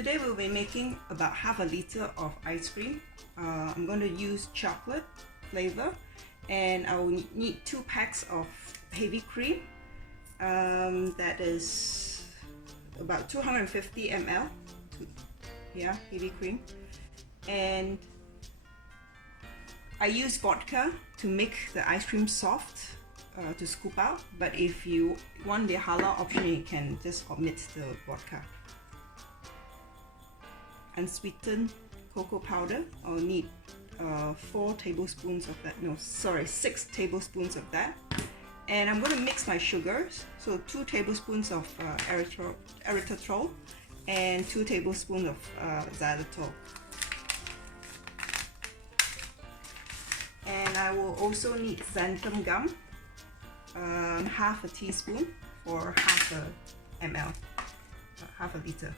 Today we'll be making about half a liter of ice cream. I'm going to use chocolate flavor, and I will need 2 packs of heavy cream. That is about 250 ml. Yeah, heavy cream. And I use vodka to make the ice cream soft, to scoop out. But if you want the halal option, you can just omit the vodka. Unsweetened cocoa powder, I'll need 4 tablespoons of that. No, sorry, 6 tablespoons of that. And I'm going to mix my sugars. So 2 tablespoons of erythritol and 2 tablespoons of xylitol. And I will also need xanthan gum, half a teaspoon for half a ml, half a liter,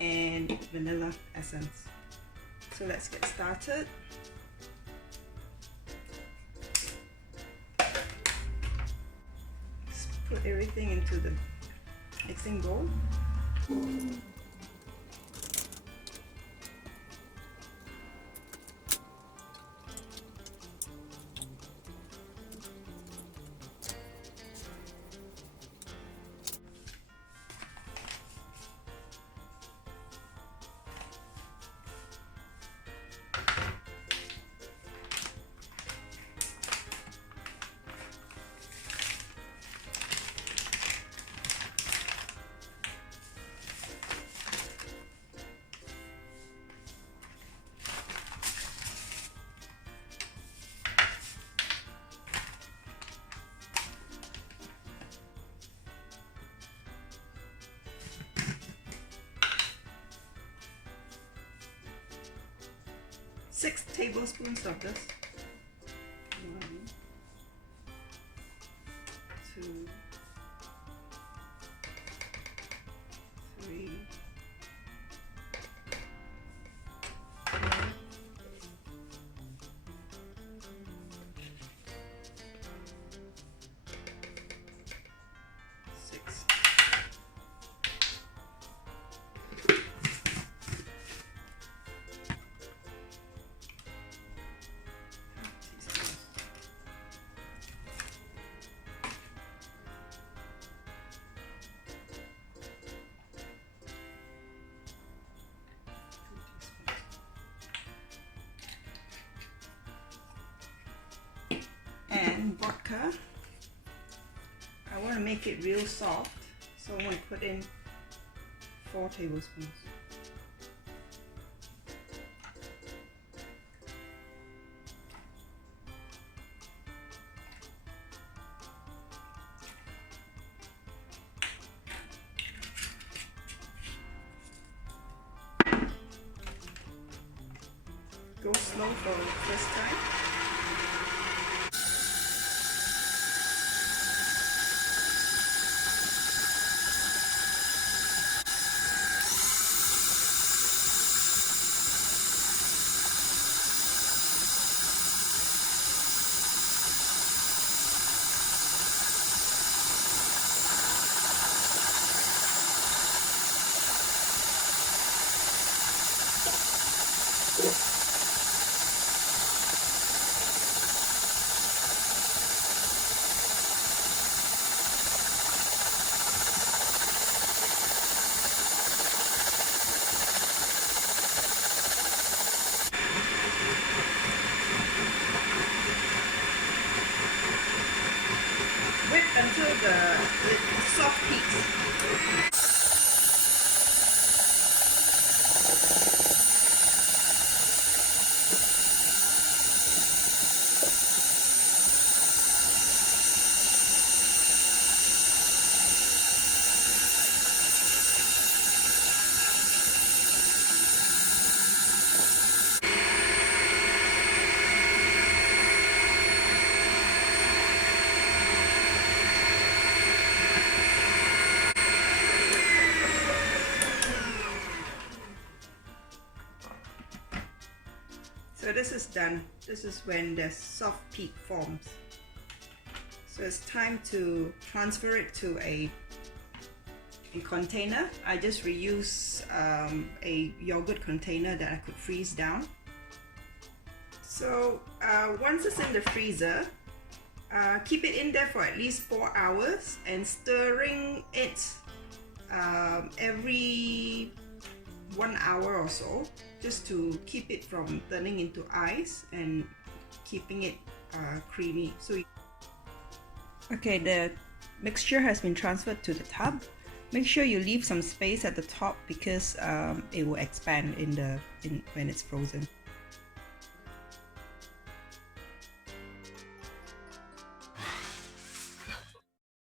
and vanilla essence. So let's get started. Let's put everything into the mixing bowl. Six tablespoons of this. 1, 2, 3, 4, 6. And vodka, I want to make it real soft, so I'm going to put in 4 tablespoons. Go slow for the first time. Whip until the soft peaks. So this is done. This is when the soft peak forms. So it's time to transfer it to a container. I just reuse a yogurt container that I could freeze down. So once it's in the freezer, keep it in there for at least 4 hours and stirring it every 1 hour or so, just to keep it from turning into ice and keeping it creamy. So okay, the mixture has been transferred to the tub. Make sure you leave some space at the top because it will expand when it's frozen.